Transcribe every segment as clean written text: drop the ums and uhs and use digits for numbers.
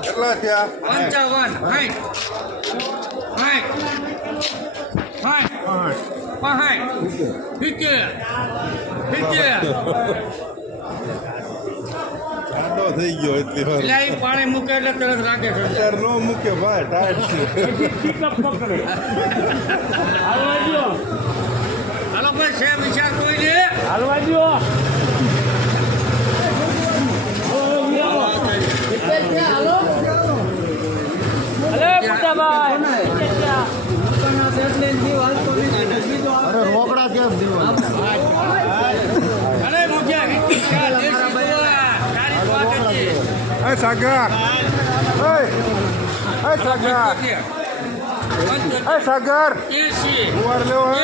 કેટલા થયા 55 થઈ ગયો એટલી વાર પાણી મૂકે એટલે તરત રાખે છે અત્યારે નો મૂક્યો ભાઈ ટાઈટ હાલો ભાઈ છે વિચાર કોઈ દે હાલવા દો અરે રોકડા કેમ દેવા અરે મૂક્યા સાગર સાગર સાગર 80 કુંવાર લેવો હે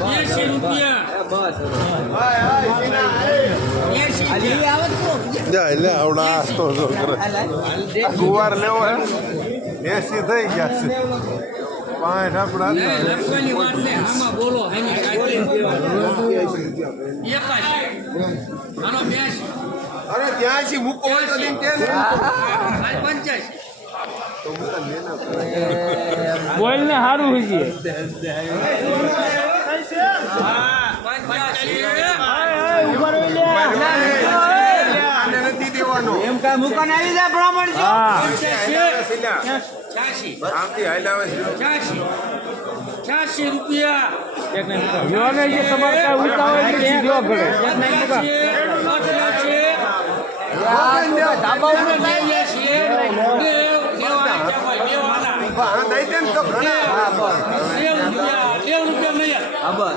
80 રૂપિયા એટલે આવડા તો કુંવાર લેવો હે 80 થઈ ગયા છે પાંચ આપડા લખવાની વાત ને આમાં બોલો એની આનો 82 અરે ત્યાં છે મૂકો હોય તો દિન કે 85 બોલ ને સારું છે નથી દેવાનો એમ કઈ મુકાન આવી જાય બ્રાહ્મણ છે હા 86 રૂપિયા યોને જે તમારે કાંઈ ઉતાવળ હોય એ જો ઘરે દઈ દે ને તો ઘણા હા બસ